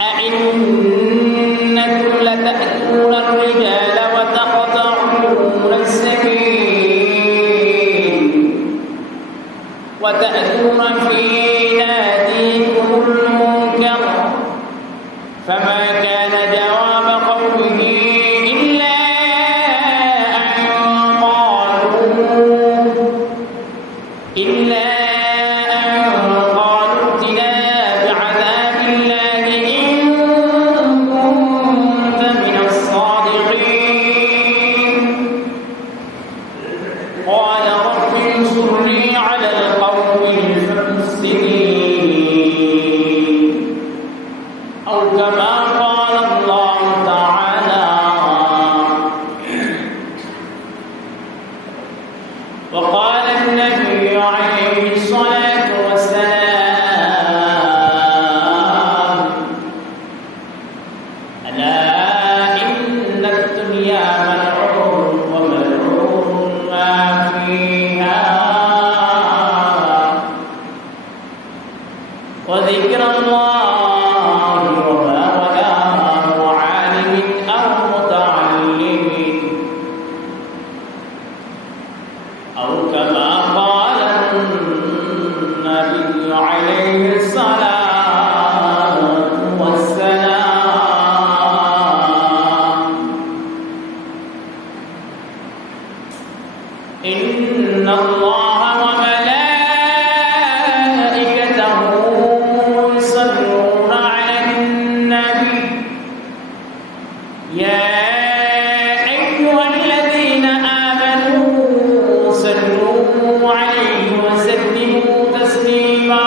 أئنكم لتأتون الرجال وتقطعون السبيل وتأتون في ناديكم المنكر فما كان جواب قومه إلا أن قالوا ائتنا بعذاب الله إن كنت من الصادقين قال رب انصرني على القوم المفسدين أو كما قال الله تعالى وقال النبي عليه الصلاة والسلام ألا إن الدنيا ملعون وملعون ما فيها وذكر الله وما ولاه عالم أو متعلم أو كما قال النبي عليه الصلاة والسلام إن الله وملائكته يصلون على النبي يا أيها الذين آمنوا صلوا عليه وسلموا تسليما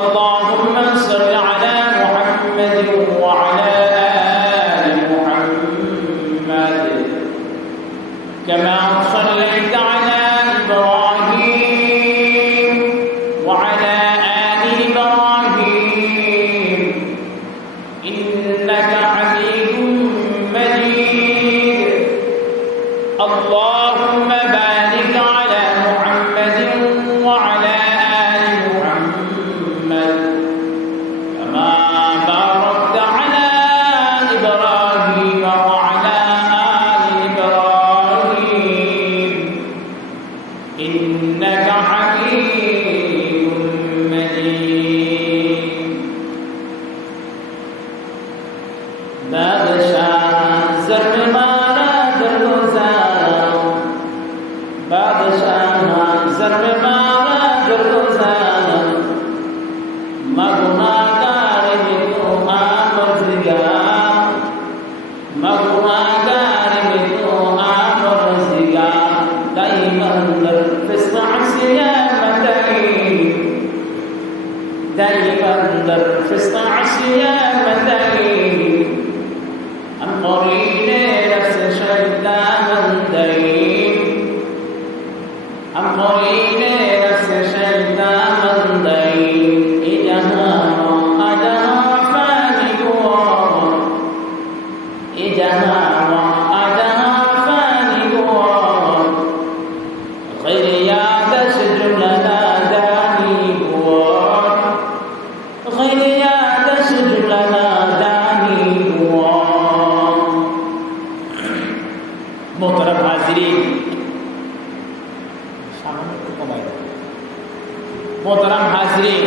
اللهم صل على محمد وعلى آل محمد كما صليت على إبراهيم وعلى آل إبراهيم إنك حميد مجيد اللهم بارك على محمد وعلى آل محمد كما باركت على إبراهيم وعلى آل إبراهيم إنك حميد مجيد بادشاہ زر مارا گلوزار بادشاہ زر مارا گلوزار مگناگار میں تو آمرزگار مگناگار میں تو آمرزگار دائما در فسق عصیا مدعی دائما در فسق عصیا مدعی عن قرين نفس شيطان دين عن قرين نفس شيطان دين إجها أجها فانقوا إجها أجها فانقوا غير ياد سجلنا داني غير ياد سجلنا داني मोहतरम हाजिरीन मोहतरम हाजिरीन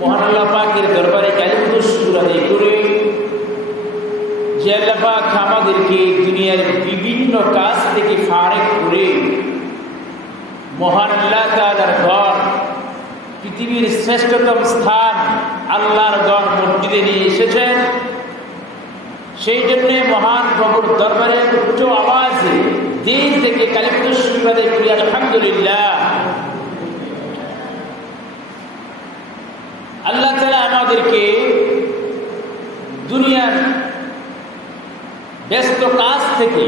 মহান আল্লাহ পাকের দরবারে কালিমাতুর শুকর আদায় করে যে আল্লাহ পাক আমাদেরকে দুনিয়ার বিভিন্ন কাজ থেকে ফারেক করে মহান আল্লাহ তাআলার ঘর পৃথিবীর শ্রেষ্ঠতম স্থান আল্লাহর ঘর মসজিদে নিয়ে এসেছেন সেই জন্য মহান প্রভুর দরবারে উচ্চ আওয়াজে দিন থেকে কালিমাতুর শুকর আদায় করি আলহামদুলিল্লাহ। আল্লাহ তাআলা আমাদেরকে দুনিয়ার ব্যস্ত কাজ থেকে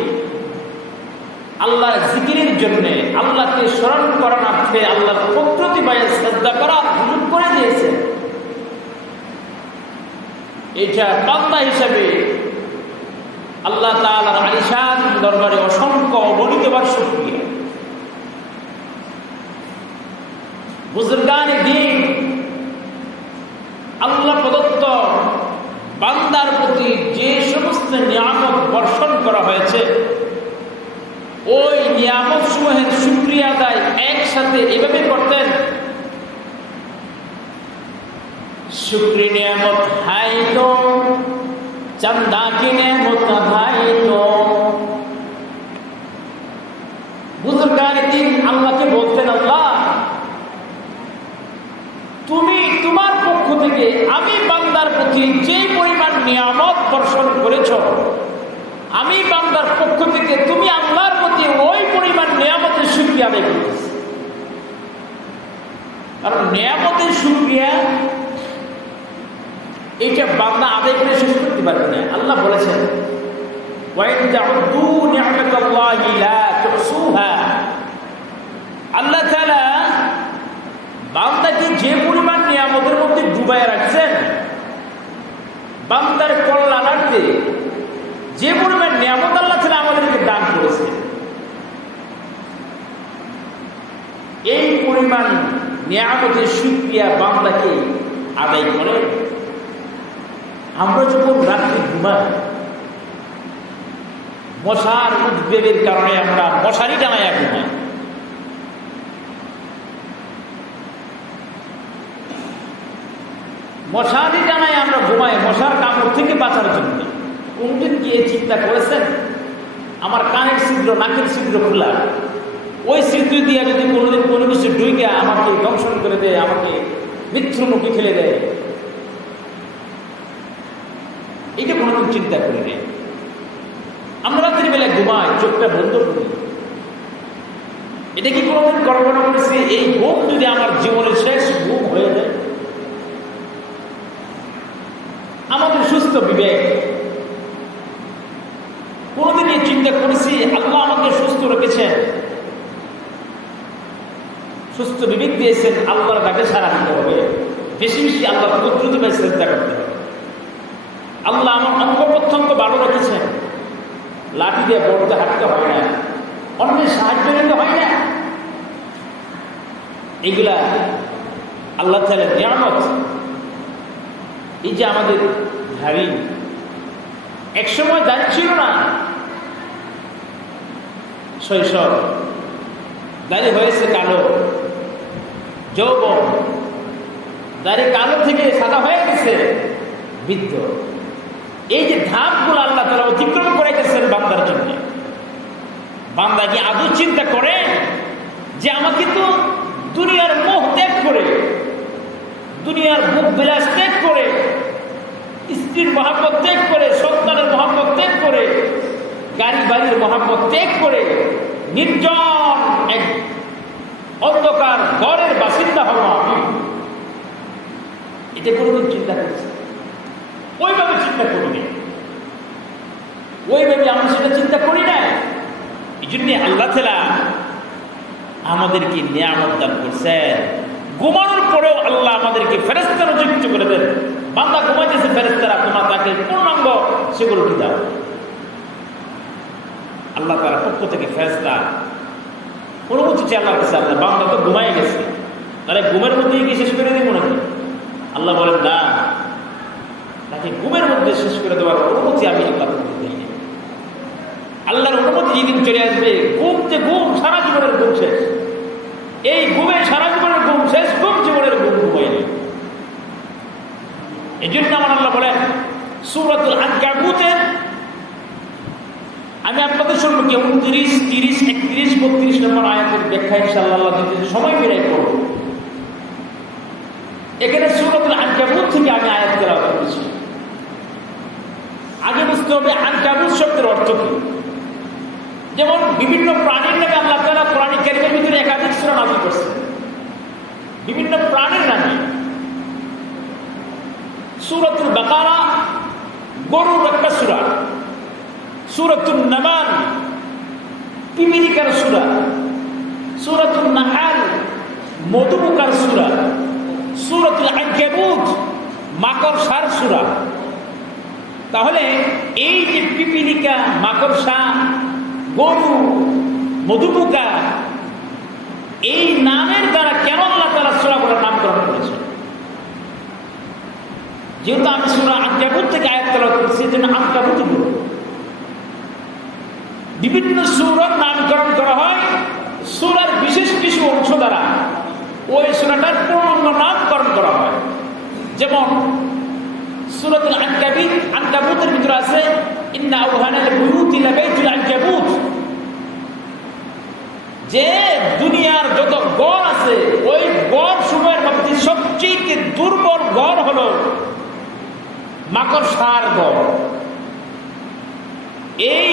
আল্লাহর জিকিরের জন্য আল্লাহকে স্মরণ করানার্থে আল্লাহর প্রকৃতি পায়ে শ্রদ্ধা করা সুযোগ করে দিয়েছে। এটা বান্দা হিসাবে আল্লাহ তাআলার আলিশান দরবারে অসংখ্য অগণিতবার শুকরিয়া। বুজুর্গানে দ্বীন আল্লাহ প্রদত্ত বান্দার প্রতি যে সমস্ত নিয়ামত বর্ষণ করা হয়েছে, ওই নিয়ামত সমূহের শুকরিয়া আদায় একসাথে এভাবে করতেন। शुक्र नेमत है तो चंदा की नेमत है तो बुजुर्गान दिन আল্লাহকে বলতেন, আল্লাহ তুমি তোমার পক্ষ থেকে আমি বান্দার প্রতি যে পরিমাণ নিয়ামত বর্ষণ করেছো, আমি বান্দার পক্ষ থেকে তুমি আল্লাহর প্রতি ওই পরিমাণ নিয়ামতের শুকরিয়া আদায় করতেছি। কারণ নিয়ামতের শুকরিয়া এটা বান্দা আদায় করে শেষ করতে পারবে না। আল্লাহ বলেছেন, আল্লাহ তাআলা বান্দাকে যে পরিমাণ নিয়ামতের মধ্যে ডুবাইয়া রাখছেন, বান্দার কল্যাণার্থে যে পরিমাণ নিয়ামত আল্লাহ তাআলা আমাদেরকে দান করেছে, এই পরিমাণ নিয়ামতের শুকরিয়া বান্দাকে আদায় করে। আমরা যখন রাত্রি ঘুমাই, মশার উদ্বেগের কারণে আমরা মশারি টানাইয়া ঘুমাই। মশারি টানায় আমরা ঘুমাই মশার কামড় থেকে বাঁচার জন্য। কোনদিন গিয়ে চিন্তা করেছেন, আমার কানের ছিদ্র, নাকের ছিদ্র খোলা, ওই ছিদ্র দিয়ে যদি কোনোদিন কোনো কিছু ঢুকে আমাকে দংশন করে দেয়, আমাকে মৃত্যুমুখী ফেলে দেয়, এটা কোনোদিন চিন্তা করি নেই। আমরা রাত্রি বেলায় ঘুমাই, চোখটা বন্ধ করি। এটা কি কোনোদিন কল্পনা করেছি এই ঘুম যদি আমার জীবনের শেষ ঘুম হয়ে যায়? আমাদের সুস্থ বিবেক কোনোদিন এই চিন্তা করেছি আল্লাহ আমাকে সুস্থ রেখেছেন, সুস্থ বিবেক দিয়েছেন, আল্লাহর ডাকে সাড়া দিতে হবে, বেশি বেশি আল্লাহর কুদরতি ভাবে চিন্তা করতে হবে। আল্লাহ আমার অঙ্গ প্রত্যঙ্গ ভালো রেখেছেন, লাঠি দিয়ে বড়তে হাঁটতে হয় না, অন্যের সাহায্য নিতে হয় না। এগুলা আল্লাহ তাআলার নিয়ামত। এই যে আমাদের দাড়ি, একসময় দাড়ি ছিল না, শৈশব, দাড়ি হয়েছে কালো, যৌবন, দাড়ি কালো থেকে সাদা হয়ে গেছে বৃদ্ধ। এই যে ধাপগুলো আল্লাহ তাআলা অতিক্রম করে গেছেন বান্দার জন্য। বান্দা কি আদৌ চিন্তা করে যে আমাকে তো দুনিয়ার মোহ ত্যাগ করে, দুনিয়ার ভোগ বিলাস ত্যাগ করে, স্ত্রীর মহাব্বত ত্যাগ করে, সন্তানের মহাব্বত ত্যাগ করে, গাড়ি বাড়ির মহাব্বত ত্যাগ করে নির্জন এক অন্ধকার ঘরের বাসিন্দা হব আমি, এটা কোনোদিন চিন্তা করছি? ওইভাবে চিন্তা করিনি, ওইভাবে আমরা সেটা চিন্তা করি না। এই জন্যে আল্লাহ তাআলা আমাদেরকে নিয়ামত দান করছেন। ঘুমানোর পরেও আল্লাহ আমাদেরকে ফেরেশতারা যুক্ত করে দেন। বান্দা ঘুমাইতেছে, ফেরেশতারা তোমার তাকে পূর্ণাঙ্গ সিকিউরিটি দাও। আল্লাহ তাআলার পক্ষ থেকে ফেরেশতা অনুমতি চেয়ে আল্লাহর কাছে, আল্লাহ বান্দা তো ঘুমাই গেছে, তাহলে ঘুমের মধ্যেই কি শেষ করে দিব নাকি? আল্লাহ বলেন না, তাকে ঘুমের মধ্যে শেষ করে দেওয়ার অনুমতি আমি আল্লাহ দিই। আল্লাহর অনুমতি যেদিন চলে আসবে, ঘুম যে ঘুম, সারা জীবনের ঘুম শেষ। এই ঘুমে সারা জীবনের ঘুম শেষ, ঘুম জীবনের ঘুম ঘুমাইনি। এই জন্য আমার আল্লাহ বলেন সূরাতুল আনকাবুতের, আমি আপনাদের সম্মুখে 29, 30, 31, 32 নম্বর আয়াতের ব্যাখ্যা ইনশাআল্লাহ আল্লাহ যদি সময় বেড়ে করব। এখানে সূরাতুল আনকাবুত থেকে আমি আয়াত তেলাওয়াত করেছি। আগে বুঝতে হবে আনকাবুত শব্দের অর্থ কি। যেমন বিভিন্ন প্রাণীর নামে আল্লাহ তাআলা কোরআনে কারীমের ভিতরে একাধিক সূরা নাযিল করেছেন, বিভিন্ন প্রাণীর নামে। সূরাতুল বাকারা গরুর একটা সূরা, সূরাতুন নামাল পিপিলিকার সূরা, সূরাতুন নাহাল মধুমুখার সূরা, সূরাতুল আনকাবুত মাকড়সার সূরা। তাহলে এই যে পিপিলিকা, মাকড়সা, গরু, মধুমুখা, এই নামের দ্বারা কেন আল্লাহ তাআলা সূরাগুলোর নামকরণ করেছেন? যেহেতু আমি সূরা আনকাবুত থেকে আয়াত তেলাওয়াত করছি, এই জন্য আনকাবুত বলব। বিভিন্ন সূরার নামকরণ করা হয় সূরার বিশেষ কিছু অংশ দ্বারা, ওই সূরাটার পূর্ণাঙ্গ নামকরণ করা হয়। যেমন সূরাতুল আনকাবুতের ভিতরে আছে ইন্না আওহানাল বুয়ুতি লাবাইতুল আনকাবুত, যে দুনিয়ার যত গড় আছে ওই গড় সমূহের মধ্যে সবচেয়ে দুর্বল গড় হলো মাকড়সার গড়। এই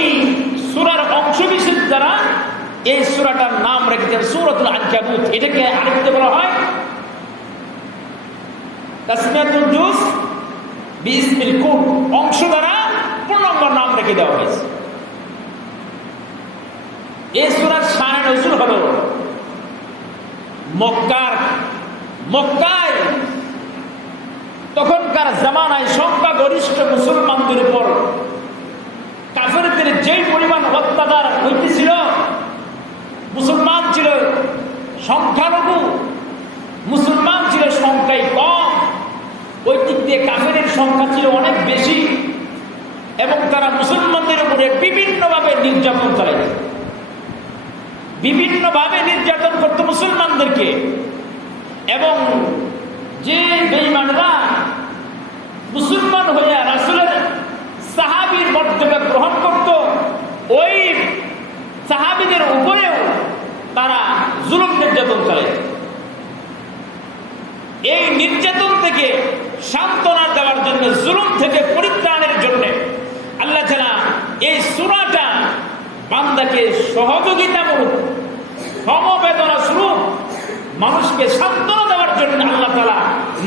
সূরার অংশবিশেষ দ্বারা এই সূরাটার নাম রেখেছেন সূরাতুল আনকাবুত। এটাকে আরেকটা বলা হয় তাসমিয়াতুল জুজ বিইসমিল কুল, অংশ দ্বারা পূর্ণাঙ্গ নাম রেখে দেওয়া হয়েছে। এই সূরার শানে নজুল হলো মক্কায় তখনকার জামানায় সংখ্যাগরিষ্ঠ মুসলমানদের উপর কাফেরদের যেই পরিমাণ অত্যাচার হইতেছিল, মুসলমান ছিল সংখ্যালঘু, মুসলমান ছিল সংখ্যায় কম, ওই দিক দিয়ে কাফেরের সংখ্যা ছিল অনেক বেশি, এবং তারা মুসলমানদের উপরে বিভিন্নভাবে নির্যাতন চালাইত, বিভিন্নভাবে নির্যাতন করত মুসলমানদেরকে। এবং যে বেঈমানরা মুসলমান হইয়া রাসূলের সাহাবীর মর্যাদা গ্রহণ করত, ওই সাহাবীদের উপরেও তারা জুলুম নির্যাতন চালাইত। এই নির্যাতন থেকে সান্ত্বনা দেওয়ার জন্য, জুলুম থেকে পরিত্রাণের জন্য আল্লাহ তাআলা এই সূরাটা বান্দাকে সহযোগিতামূলক সমবেদনা স্বরূপ মানুষকে সান্ত্বনা দেওয়ার জন্য আল্লাহ তাআলা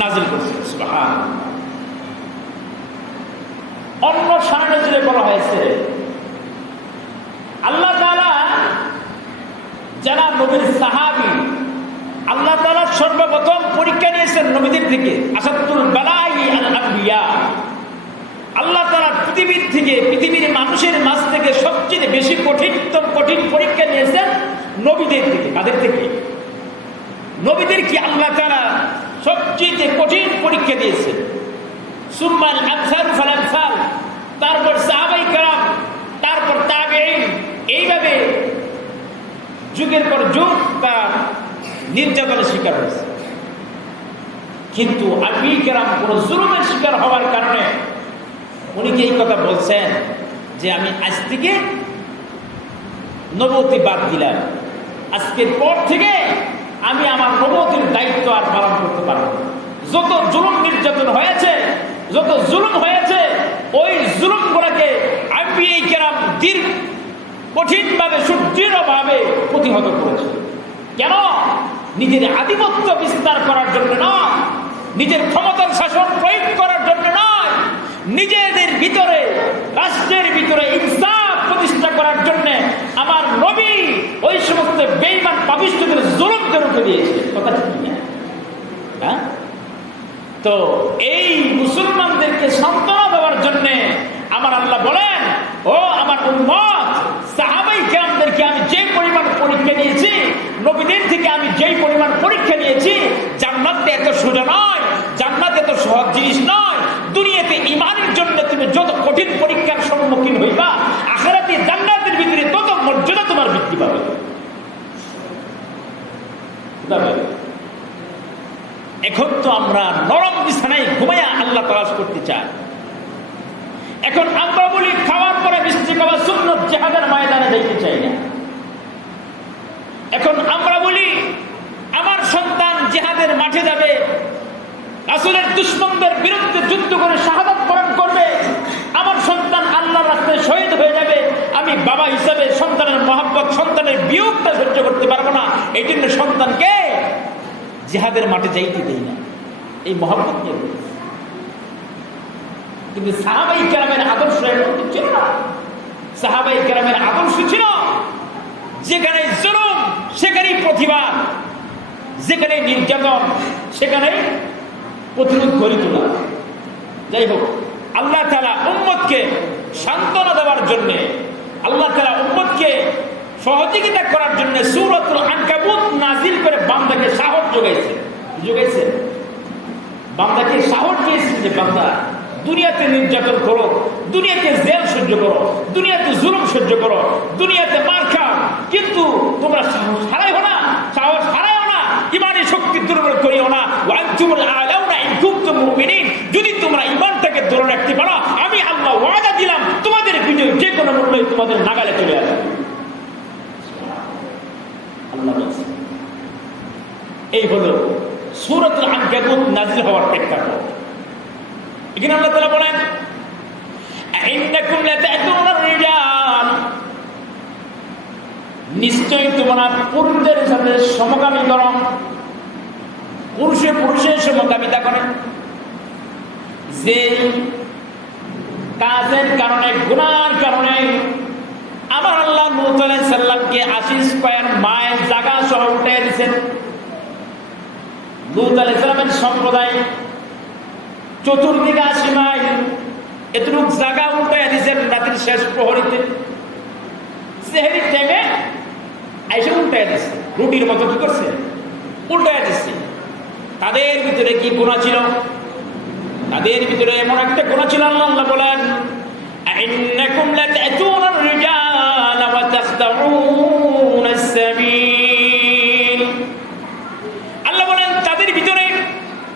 নাযিল করেছেন। সুবহানাল্লাহ। অন্য শানে নজরে বলা হয়েছে আল্লাহ তাআলা যারা নবীর সাহাবী, আল্লাহ তাআলা সর্বপ্রথম পরীক্ষা নিয়েছেন নবীদের থেকে। আসাদুল বালাই আল আম্বিয়া, আল্লাহ তাআলা পৃথিবীর মানুষের মাঝ থেকে সবচেয়ে বেশি কঠিন পরীক্ষা নিয়েছেন নবীদের থেকে। কাদের থেকে? নবীদের কি আল্লাহ তাআলা সবচেয়ে কঠিন পরীক্ষা দিয়েছেন। সুম্মাল আমসাল ফাল আমসাল, তারপর সাহাবায়ে কেরাম, তারপর তাবেঈন, এইভাবে যুগের পর যুগ তার নির্যাতনের শিকার হয়েছে। কিন্তু আম্বিয়া কেরাম কোন জুলুমের শিকার হওয়ার কারণে উনি কি এই কথা বলছেন যে আমি আজ থেকে নবুয়তি বাদ দিলাম, আজকের পর থেকে আমি আমার নবুয়তির দায়িত্ব আর পালন করতে পারবো না। যত জুলুম নির্যাতন হয়েছে, যত জুলুম হয়েছে, ওই জুলুম গুলাকে আম্বিয়া কেরাম কঠিনভাবে সুদৃঢ়ভাবে প্রতিহত করেছে। কেন? নিজের আধিপত্য বিস্তার করার জন্য নয়, নিজের ক্ষমতার শাসন প্রয়োগ করার জন্য নয়, নিজেদের ভিতরে, রাষ্ট্রের ভিতরে ইনসাফ প্রতিষ্ঠা করার জন্য আমার নবী ওই সমস্ত বেঈমান পাপিষ্ঠদের জুলুমকে রুখে দিয়েছে। কথা ঠিক না? হ্যাঁ? তো এই মুসলমানদেরকে সান্ত্বনা দেওয়ার জন্য আমার আল্লাহ বলেন, ও আমার উম্মত, সাহাবায়ে কেরামদেরকে আমি যে পরিমাণ পরীক্ষা নিয়েছি, নবীদের থেকে আমি যেই পরিমাণ পরীক্ষা নিয়েছি, জান্নাত এত সোজা নয়, জান্নাত এত সহজ জিনিস নয়। দুনিয়াতে ঈমানের জন্য তুমি যত কঠিন পরীক্ষার সম্মুখীন হইবা, আখিরাতে জান্নাতের ভিতরে তত মর্যাদা তোমার বৃদ্ধি পাবে। এখন তো আমরা নরম বিছানায় ঘুমাইয়া আল্লাহ তালাশ করতে চাই। এখন আমরা বলি খাওয়ার পরে মিষ্টি খাওয়া সুন্নত, জিহাদের ময়দানে যাইতে চাই না। এখন আমরা বলি আমার সন্তান জিহাদের মাঠে যাবে, রাসূলের দুশমনদের বিরুদ্ধে যুদ্ধ করে শাহাদাত বরণ করবে, আমার সন্তান আল্লাহর রাস্তায় শহীদ হয়ে যাবে। আমি বাবা হিসাবে সন্তানের মহব্বত, সন্তানের বিয়োগটা সহ্য করতে পারবো না, এই জন্য সন্তানকে জিহাদের মাঠে যাইতে দেই না। এই মহব্বত নিয়ে কিন্তু সাহাবায়ে কেরামের আদর্শ এমন ছিল না। সাহাবায়ে কেরামের আদর্শ ছিল যেখানে জুলুম সেখানেই প্রতিবাদ, যেখানে নির্যাতন সেখানে প্রতিরোধ গড়ে তোলা। যাই হোক, আল্লাহ তাআলা উম্মতকে সান্ত্বনা দেওয়ার জন্য, আল্লাহ তাআলা উম্মতকে সহযোগিতা করার জন্য সূরাতুল আনকাবুত নাযিল করে বান্দাকে সাহস যোগাইছে। বান্দাকে সাহস দিয়েছেন যে বান্দা দুনিয়াতে নির্যাতন করো, দুনিয়াতে জেল সহ্য করো, দুনিয়াতে জুলুম সহ্য করো, দুনিয়াতে মার খাও, কিন্তু তোমরা সাহস হারাইও না, সাহস হারাইও না, ইমানি শক্তি দুর্বল করিও না। ওয়ান্তুমুল আলাউনা ইন কুনতুম মুমিনিন, যদি তোমরা ইমানটাকে ধরে রাখতে পারো আমি আল্লাহ ওয়াদা দিলাম তোমাদের বিজয় যে কোনো মূল্যে তোমাদের নাগালে চলে আসবে। আল্লাহ বলেন এই হলো সূরাতুল আনকাবুত নাযিল হওয়ার প্রেক্ষাপট। এখানে আল্লাহ তাআলা বলেন ইন্নাকুম লাতা'তুনার রিজাল, নিশ্চয়ই তোমরা পুরুষদের সাথে সমকামী করো, পুরুষে পুরুষের সমকামিতা করে। যে কাজের কারণে গুনার কারণে আমার আল্লাহ নূহ আলাইহিস সালামকে 80 স্কয়ার মাইল জায়গা সহ উঠে দিয়েছেন। নূহ আলাইহিস সালামের সম্প্রদায় চতুর্দিকে 80 মাইল এতটুক জায়গা উল্টে দিয়েছেন রাতের শেষ প্রহরীতে, সেহরির টাইমে আইসে উল্টে দিচ্ছে, রুটির মতো কি করছে উল্টে দিচ্ছে। তাদের ভিতরে কি গুনাহ ছিল? তাদের ভিতরে এমন একটা গুনাহ ছিল, আল্লাহ বলেন ইন্নাকুম লাতা'তুনার রিজাল ওয়া তাখতাউনাস সাবিল। আল্লাহ বলেন তাদের ভিতরে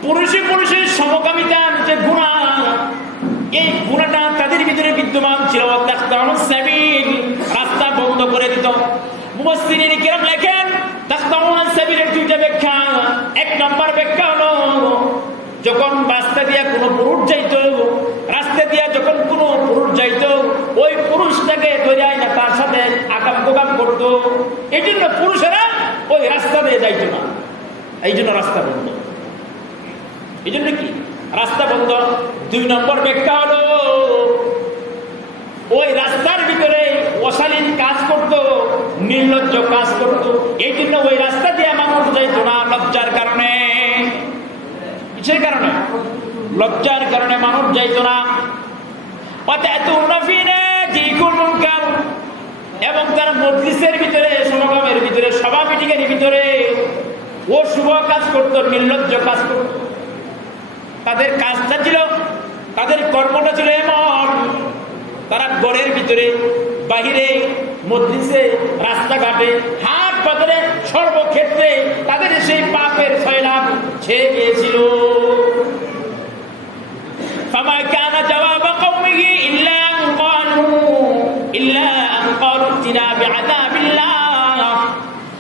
পুরুষে পুরুষের সমকামিতার যে গুনাহ, এই গুনাহটা তাদের ভিতরে বিদ্যমান ছিল। ওয়া তাখতাউনাস সাবিল, রাস্তা বন্ধ করে দিত। মুফাসসিরিন কিরাম লেখেন তাখতাউনাস সাবিলের দুইটা ব্যাখ্যা। এক নম্বর ব্যাখ্যা হলো যখন রাস্তা দিয়া কোনো পুরুষ যাইত, রাস্তা দিয়া যখন কোনো পুরুষ যাইত ওই পুরুষটাকে ধরে না তার সাথে আকাম কোকাম করতো, এই জন্য পুরুষেরা ওই রাস্তা দিয়ে যাইত না, এই জন্য রাস্তা বন্ধ। এই জন্য কি রাস্তা বন্ধ? দুই নম্বর ব্যাখ্যা হলো ওই রাস্তার ভিতরে অশালীন কাজ করত, নির্লজ্জ কাজ করত, এই জন্য ওই রাস্তা দিয়ে মানুষ যাইত না লজ্জার কারণে। কিসের কারণে? লজ্জার কারণে মানুষ যাইত না। এবং তার মজলিসের ভিতরে, সমাগমের ভিতরে, সভা মিটিংয়ের ভিতরে ও শুভ কাজ করত, নির্লজ্জ কাজ করত। তাদের কাজটা ছিল, তাদের কর্মটা ছিল এমন, তারা ঘরের ভিতরে, বাহিরে, মজলিসে, রাস্তাঘাটে, হাট বাজারে, সর্বক্ষেত্রে তাদের সেই পাপের সয়লাব ছেয়ে গিয়েছিল। ফামা কানা জওয়াব কওমিহি ইল্লা আন ক্বালু ইতিনা বিআযাবিল্লাহ।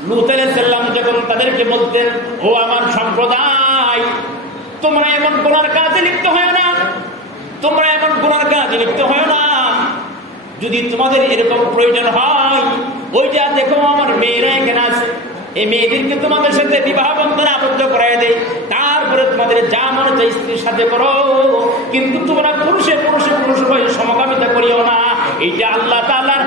লূত আলাইহিস সালাম যখন তাদেরকে বলতেন ও আমার সম্প্রদায়, তোমরা এমন গুনার কাজে লিপ্ত হয় না, তোমরা এমন গুনার কাজে লিপ্ত হয় না। যদি তোমাদের এরকম প্রয়োজন হয়, ওই যা দেখো আমার মেয়েরা এখানে আছে, এই মেয়েদেরকে তোমাদের সাথে বিবাহ বন্ধনে আবদ্ধ করাই দেয়, তারপরে তোমাদের যা মনে চাই স্ত্রীর সাথে করো, কিন্তু তোমরা পুরুষে পুরুষে পুরুষ হয়ে সমকামিতা করিও না। এইটা আল্লাহ তাআলার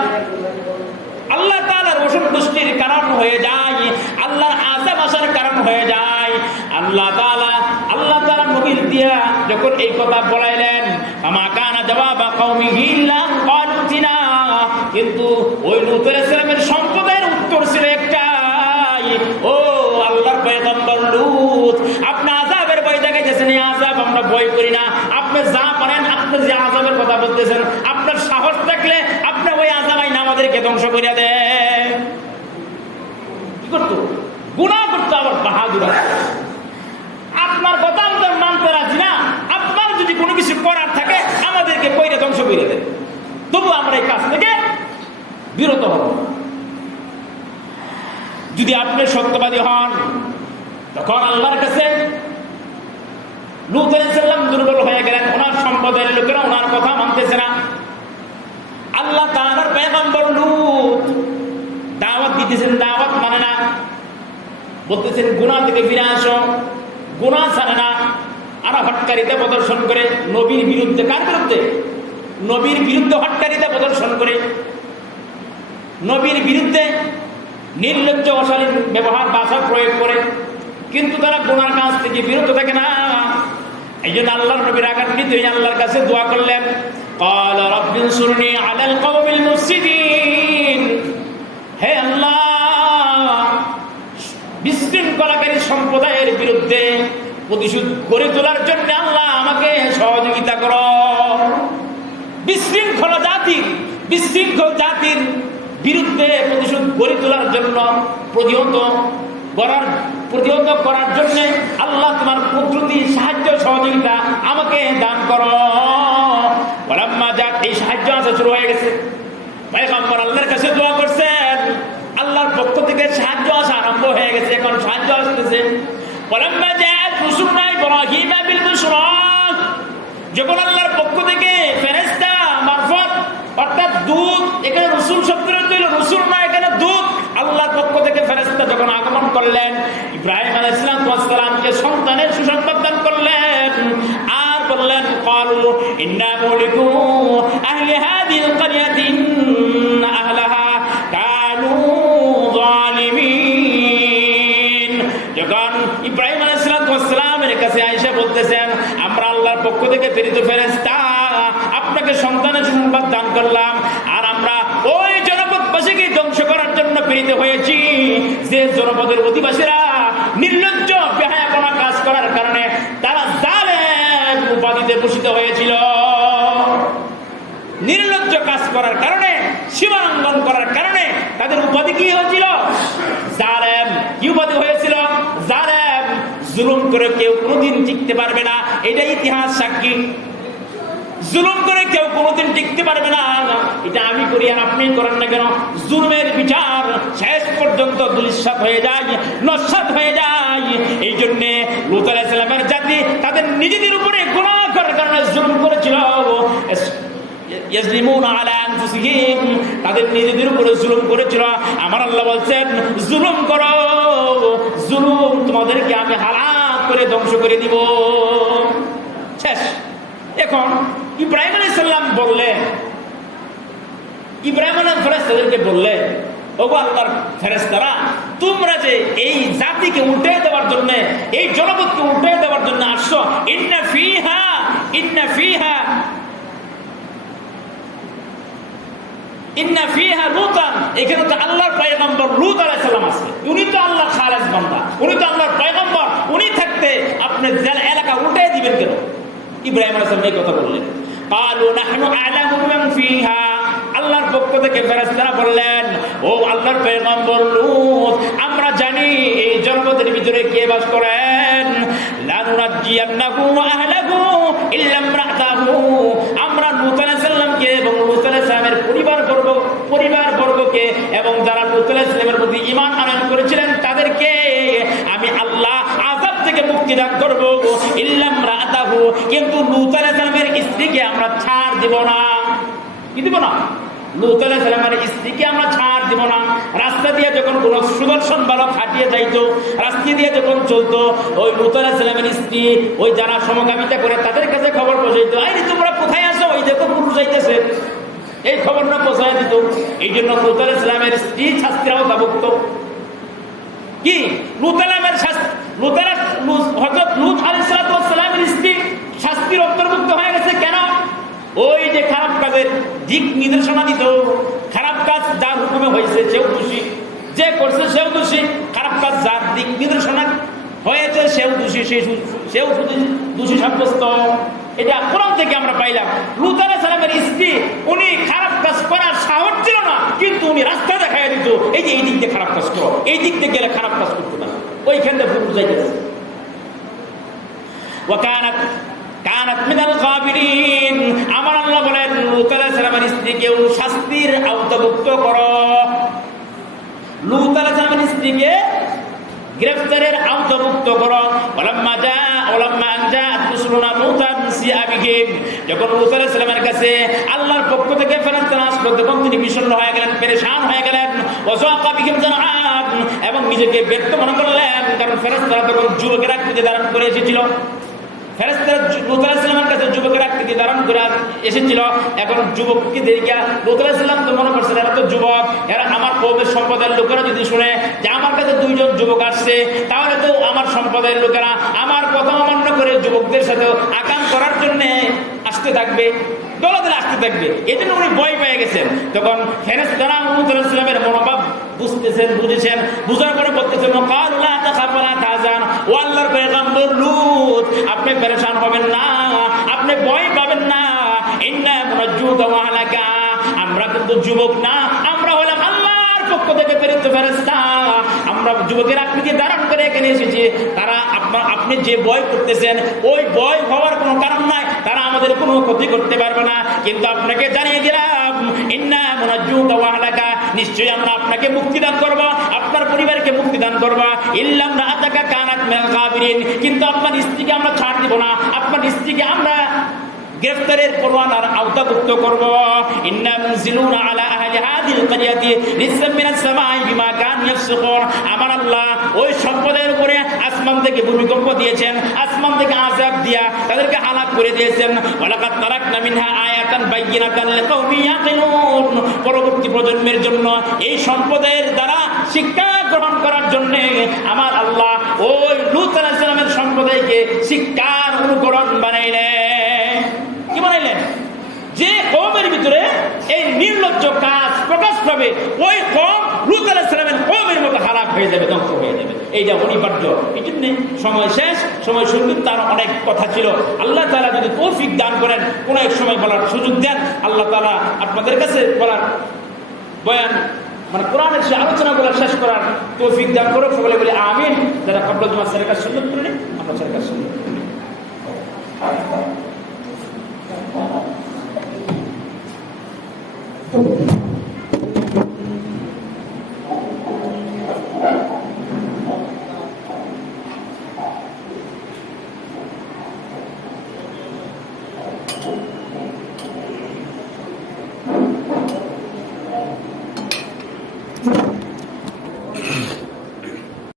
অসন্তুষ্টির কারণ হয়ে যায়, আল্লাহর আযাব আসার কারণ হয়ে যায়। আল্লাহ তাআলা নবীর দিয়া যখন এই কথা বলাইলেন, আমা কানা জওয়াবা কওমিহি ইল্লা ক্বালু ইতিনা, কিন্তু ওই লূত আলাইহিস সালামের সম্প্রদায়ের উত্তর ছিল একটাই, ও আল্লাহর পয়গম্বর লূত, আপনি আযাবের ভয় দেখাইতেছেন, এই আযাব আমরা ভয় করি না। আপনি যা পারেন, আপনি যে আযাবের কথা বলতেছেন, আপনার সাহস থাকলে আপনি ওই আযাব আইনা আমাদেরকে ধ্বংস করিয়া দেন। কি করতো? গুনাহ করতো, আবার বাহাদুর। আপনার কথা আমরা মানতে রাজি না, আপনার যদি কোনো কিছু করার থাকে আমাদেরকে কইরে ধ্বংস করে দেন, তবু আমরা এই কাজ থেকে বিরত হব। যদি আপনি সত্যবাদী হন, তখন আল্লাহর কাছে লূত আলাইহিস সালাম দুর্বল হয়ে গেলেন, ওনার সম্প্রদায়ের লোকেরা ওনার কথা মানতেছে না। আল্লাহ তাআলার পয়গম্বর লূত দাওয়াত দিতেছেন, দাওয়াত মানে না, বলতেছেন গুনাহ থেকে ফিরে আসো, গুনাহ ছাড়ে না। আর হটকারিতা প্রদর্শন করে নবীর বিরুদ্ধে। কার বিরুদ্ধে? নবীর বিরুদ্ধে হটকারিতা প্রদর্শন করে, নবীর বিরুদ্ধে নির্লজ্জ অশালীন ব্যবহার, ভাষা প্রয়োগ করে, কিন্তু তারা গুনার কাজ থেকে বিরত থাকে না। এই জন্য আল্লাহর নবী রাগান্বিত হয়ে আল্লাহর কাছে দোয়া করলেন, ক্বালা রাব্বিনসুরনি আলাল কওমিল মুফসিদিন। হে আল্লাহ, বিশৃঙ্খলাকারী সম্প্রদায়ের বিরুদ্ধে প্রতিশোধ গড়ে তোলার জন্য আল্লাহ আমাকে সহযোগিতা করো। বিশৃঙ্খল জাতির বিরুদ্ধে প্রতিশোধ গড়ে তোলার জন্য প্রতিহত করার জন্য আল্লাহ তোমার কুদরতি সাহায্য সহযোগিতা আমাকে দান করো। ওয়ালাম্মা জাত, এই সাহায্য আসা শুরু হয়ে গেছে। পয়গম্বর আল্লাহর কাছে দোয়া করছেন, আল্লাহর পক্ষ থেকে সাহায্য আসা আরম্ভ হয়ে গেছে, এখন সাহায্য আসতেছে। ওয়ালাম্মা জাত রুসুলুনা ইব্রাহিম বিল বুশরা, যখন আল্লাহর পক্ষ থেকে ফেরেশতা মারফত, অর্থাৎ দূত, এখানে রসুল শব্দের অর্থ হলো রসুল না, এখানে দূত, আল্লাহর পক্ষ থেকে ফেরেশতা যখন আগমন করলেন, ইব্রাহিম আলাইহিস সালামকে সন্তানের সুসংবাদ দান করলেন আর বললেন, ক্বালু ইন্না মুলিকু আহলি হাযিল ক্বরিয়াতি ইন্না আহলাহা কানু যালিমিন। যখন ইব্রাহিম আলাইহিস সালামের কাছে আয়েশা বলতেছেন, আমরা আল্লাহর পক্ষ থেকে প্রেরিত ফেরেশতা, আপনাকে সন্তানের সুসংবাদ দান করলাম, আর আমরা ওই জনপদবাসীকে ধ্বংস করার জন্য প্রেরিত হয়েছি যে জনপদের অধিবাসীরা নির্লজ্জ বেহায়াপনা কাজ করার কারণে তারা জালেম উপাধিতে ভূষিত হয়েছিল। নির্লজ্জ কাজ করার কারণে, সীমা লঙ্ঘন করার কারণে তাদের উপাধি কি হয়েছিল? জালেম। কি উপাধি হয়েছিল? জালেম। জুলুম করে কেউ কোনোদিন টিকতে পারবে না, এটা ইতিহাস সাক্ষী। জুলুম করে কেউ কোনোদিন টিকতে পারবে না, এটা আমি করি আর আপনি করেন না কেন, জুলুমের বিচার শেষ পর্যন্ত দুলিশাত হয়ে যায়, নস্যাৎ হয়ে যায়। এই জন্যে লূত আলাইহিস সালামের জাতি তাদের নিজেদের উপরে গুনাহ করার কারণে জুলুম করেছিল। ইয়াজলিমুনা আলা আনফুসিহিম, তাদের নিজেদের উপরে জুলুম করেছিল। আমার আল্লাহ বলছেন, জুলুম করো, জুলুম তোমাদেরকে আমি হালাক করে ধ্বংস করে দিব। শেষ। এখন ইব্রাহিম আলাইহিস সালাম বললেন, ইব্রাহিম আলাইহিস ফেরেশতাদেরকে বললেন, ওগো আল্লাহর ফেরেশতারা, তোমরা যে এই জাতিকে উল্টে দেওয়ার জন্য, এই জনপদকে উল্টে দেওয়ার জন্য আসছো, ইন্না ফিহা লূতান, এখানে তো আল্লাহর পয়গম্বর লূত আলাইহিস সালাম আছে, উনি তো আল্লাহর খালেস বান্দা, উনি তো আল্লাহর পয়গম্বর, উনি থাকতে আপনি এলাকা উল্টে দিবেন কেন? ইব্রাহিম আলাইহিস সালাম এই কথা বললেন। ক্বালু নাহনু আ'লামু বিমান ফিহা, আল্লাহর পক্ষ থেকে ফেরেশতারা বললেন, ও আল্লাহর পয়গম্বর লূত, আমরা জানি এই জনপদের ভিতরে কে বাস করেন। লানুনাজ্জিয়ান্নাহু ওয়া আহলাহু ইল্লা ইমরাতাহু, আমরা লূত আলাইহিস সালামকে এবং লূত আলাইহিস সালামের পরিবারবর্গকে এবং যারা লূত আলাইহিস সালামের প্রতি ঈমান আনয়ন করেছিলেন তাদেরকে আমি আল্লাহ আযাব থেকে মুক্তি দান করব। ইল্লা ইমরাতাহু, কিন্তু লূত আলাইহিস সালামের স্ত্রীকে আমরা ছাড় দিব না। কি দিব না? লূত আলাইহিস সালামের স্ত্রীকে আমরা ছাড় দিব না। রাস্তা দিয়ে যখন কোন সুদর্শন বালক হাঁটিয়ে যাইতো, রাস্তা দিয়ে যখন চলতো, ওই লূত আলাইহিস সালামের স্ত্রী, ওই যারা সমকামিতা করে তাদের কাছে খবর পৌঁছাইতো, আরে তোমরা কোথায় আছো, ওই দেখো পুরুষ যাইতেছে, এই খবরটা পৌঁছায় দিত। এই জন্য লূত আলাইহিস সালামের স্ত্রী শাস্তির আওতাভুক্ত। কি? হযরত লূত আলাইহিস সালামের স্ত্রী শাস্তির অন্তর্ভুক্ত হয়ে গেছে। কেন? ওই যে খারাপ কাজের দিক নির্দেশনা দিত, খারাপ কাজ যার হুকুমে হয়েছে সেও দোষী, যে করছে সেও দোষী, খারাপ কাজ যার দিক নির্দেশনা হয়েছে সেও দোষী, সেও দোষী সাব্যস্ত। এটা কোরআন থেকে আমরা পাইলাম। লূত আলাইহিস সালামের স্ত্রী, উনি খারাপ কাজ করার সাহস ছিল না, কিন্তু উনি রাস্তা দেখাইয়া দিত, এই যে এই দিক দিয়ে খারাপ কাজ করো, এই দিক দিয়ে গেলে খারাপ কাজ করতে না, ওইখানে ভুল যাইতেছে। কানাত মিনাল গাবিরিন, আমার আল্লাহ বলেন লূত আলাইহিস সালামের স্ত্রীকেও শাস্তির আওতাভুক্ত করো। লূত আলাইহিস সালামের স্ত্রীকে গ্রেফতারের আওতাভুক্ত করো। ওয়ালাম্মা জাআত রুসুলুনা লূতান সিআ বিহিম, যখন লূত আলাইহিস সালামের কাছে আল্লাহর পক্ষ থেকে ফেরেশতারা আসলো, তখন তিনি বিষণ্ণ হয়ে গেলেন, পেরেশান হয়ে গেলেন। ওয়াযাকা বিহিম জারআন, এবং নিজেকে ব্যর্থ মনে করলেন, কারণ ফেরেশতারা তখন যুবকের আকৃতি ধারণ করে এসেছিল। ফেরেশতারা লূত আলাইহিস সালামের কাছে যুবকের আকৃতি ধারণ করে এসেছিল। এখন যুবককে দেখে লূত আলাইহিস সালাম তো মনে করছেন এরা তো যুবক, এরা আমার কওমের সম্প্রদায়ের লোকেরা যদি শুনে যে আমার কাছে দুইজন যুবক আসছে, তাহলে তো আমার সম্প্রদায়ের লোকেরা আমার কথা অমান্য করে যুবকদের সাথে আকাম করার জন্য আসতে থাকবে, দলে দলে আসতে থাকবে। এই জন্য উনি ভয় পেয়ে গেছেন। তখন ফেরেশতারা লূত আলাইহিস সালামের মনোভাব বুঝতেছেন, বুঝেছেন, বুঝার পরে বলতেছেন ওয়াকালু লা তাখাফ ওয়া লা তাহজান, ও আল্লাহর পয়গম্বর লূত আপনি পেরেশান হবেন না, আপনি ভয় পাবেন না, ইন্না মুনাজ্জুকা ওয়া আহলাকা, আমরা কিন্তু যুবক না, আমরা হলাম আল্লাহর পক্ষ থেকে প্রেরিত ফেরেশতা, আমরা যুবকের আকৃতি ধারণ করে এখানে এসেছি। তারা আপনি যে ভয় করতেছেন ওই ভয় হওয়ার কোনো কারণ নাই, তারা আমাদের কোনো ক্ষতি করতে পারবে না। কিন্তু আপনাকে জানিয়ে দিলাম ইন্না মুনাজ্জুকা ওয়া আহলাকা, নিশ্চয়ই আমরা আপনাকে মুক্তি দান করব, আপনার পরিবারকে মুক্তি দান করব। ইল্লা ইমরাআতাকা কানাত মিনাল গাবিরিন, কিন্তু আপনার স্ত্রীকে আমরা ছাড় দিব না, আপনার স্ত্রীকে আমরা গ্রেফতারের পরোয়ানার আওতাভুক্ত করব। ইন্না মুনজিলুনা আলা আহলি হাদিল ক্বরিয়াতি রিজসাম মিনাস সামাই বিমা কানু ইয়াফসুকুন, আমার আল্লাহ ওই সম্প্রদায়ের উপরে আসমান থেকে ভূমিকম্প দিয়েছেন, আসমান থেকে আযাব দিয়া তাদেরকে হালাক করে দিয়েছেন। ওয়ালাকাদ তারাকনা মিনহা আয়াতান বাইয়িনাতান লিকাওমি ইয়াকিলুন, পরবর্তী প্রজন্মের জন্য এই সম্প্রদায়ের দ্বারা শিক্ষা গ্রহণ করার জন্য আমার আল্লাহ ওই লূত আলাইহিস সালামের সম্প্রদায়কে শিক্ষার অনুকরণ বানাইলেন। কি বানাইলেন? যে কওমের ভিতরে এই নির্লজ্জ কাজ প্রকাশ পাবে ওই কওম লূত আলাইহিস সালামের কওমের মতো হালাক হয়ে যাবে, ধ্বংস হয়ে যাবে। এইটা অনিবার্য। এই জন্য সময় শেষ, সময় সংক্ষিপ্ত, তার অনেক কথা ছিল। আল্লাহ তাআলা যদি তৌফিক দান করেন, কোনো এক সময় বলার সুযোগ দেন, আল্লাহ তাআলা আপনাদের কাছে বলার বয়ান মানে কোরআনের সে আলোচনা বলার শেষ করার তৌফিক দান করুক। সকলে বলে আমিন। যারা কবল জমা সরকার সুন্নাত করে নেই, আমরা সরকার সুন্নাত Thank you.